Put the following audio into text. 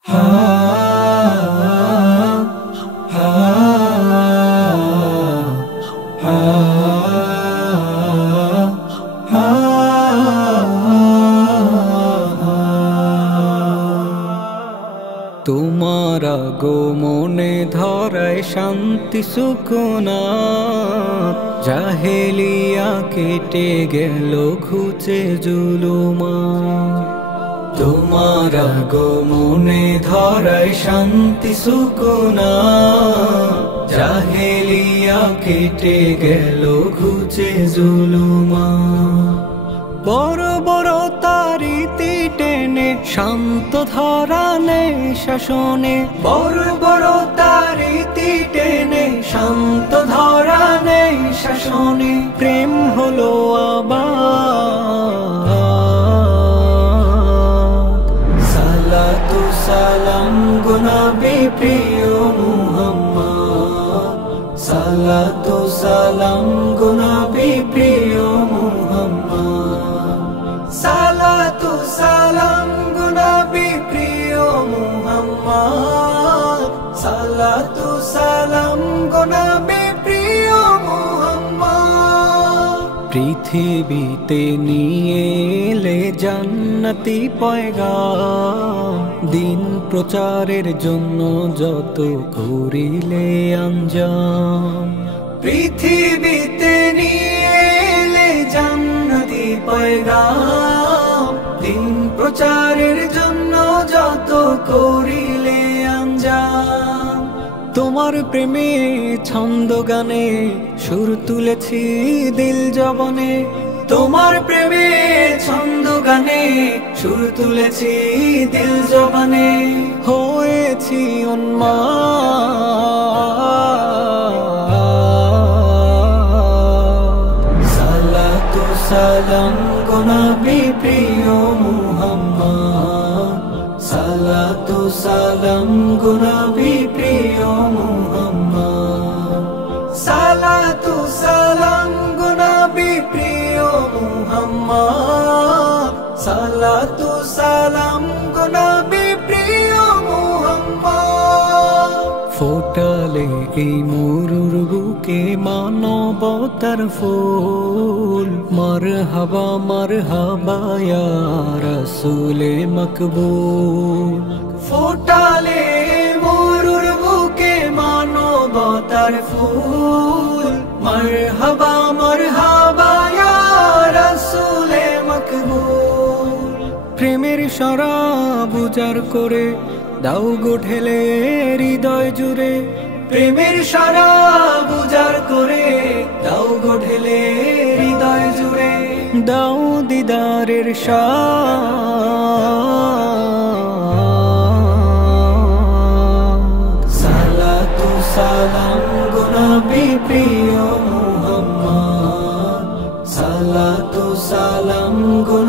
তোমার আগমনে ধরায় শান্তি সুকুনাত, জাহেলিয়া কেটে গেল ঘুচে জুলুমাত। তোমার আগমনে ধরায় শান্তি সুকুনাত, জাহেলিয়া কেটে গেল ঘুচে জুলুমাত। বড় বড় তারিতি টেনে শান্ত ধরা নেই শাসনে, বড় বড় তারিতি টেনে শান্ত ধরা নেই শাসনে। প্রেম হলো আবাদ, সালাতু সালাম গো নবী প্রিয় মুহাম্মদ, সালাতু সালাম গো নবী প্রিয় মুহাম্মদ, সালাতু সালাম গো নবী প্রিয় মুহাম্মদ, সালাতু সালাম গো নবী প্রিয় মুহাম্মদ। পৃথিবীতে নিয়ে এলে জান্নাতি পয়গাম, দিন প্রচারের জন্য যত করিলে আঞ্জাম। পৃথিবীতে নিয়ে এলে জান্নাতি পয়গাম, দিন প্রচারের জন্য যত করিলে আঞ্জাম। তোমার প্রেমে ছন্দ গানে সুর তুলেছি দিল জবনে, তোমার প্রেমে ছন্দ গানে সুর তুলেছি দিল জবনে। হয়েছি উন্মাদ, সালাতু সালাম গো নবী প্রিয় মুহাম্মদ, সালাতু সালাম গো নবী প্রিয় মুহাম্মদ, সালাতু সালাম গো নবী প্রিয় মুহাম্মদ, সালাতু সালাম গো নবী প্রিয় মুহাম্মদ। ফোটালে এই মরুর বুকে মানবতার ফুল, মারহাবা মারহাবা ইয়া রাসূলে মকবুল। ফোটালে মরুর বুকে মানবতার ফুল, মারহাবা মারহাবা ইয়া রাসূলে মকবুল। প্রেমের শরাব উজাড় করে দাও গো ঢেলে হৃদয় জুড়ে, প্রেমের শরাব উজাড় করে দাও গো ঢেলে হৃদয় জুড়ে। দাও দিদারের স্বাদ, সালাতু সালাম গো নবী প্রিয় মুহাম্মদ, সালাতু সালাম গো